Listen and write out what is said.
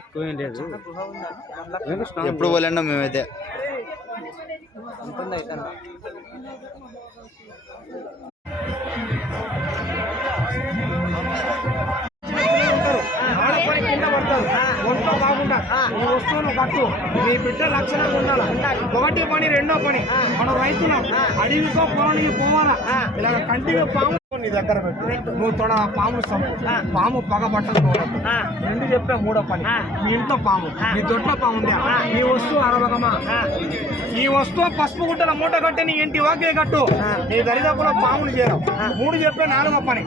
ఎక్కువేం లేదు. ఎప్పుడు పోలేండా మేమైతే. ఒంట్లో బాగుండాలి, ఈ వస్తువులు కట్టు, మీ బిడ్డ లక్షణంగా ఉండాలి. ఒకటి పని రెండో పని, మనం రైతులం, అడవికో పొలానికి పోవాలా. ఇలా కంటిగా పాము నీ దగ్గర పెట్టు, నువ్వు తొడ పాము పాము పగ బట్టలు రెండు చెప్పే మూడో పని. మీ ఇంట్లో పాము, నీ దొడ్లో పాము ఉందా, నీ వస్తువు అరవగమా, ఈ వస్తువు పసుపు గుట్టల మూట కట్టి నీ ఇంటి వాకే కట్టు, నీ దరిదాపులో పాములు చేయడం. మూడు చెప్పే నాలుగో పని.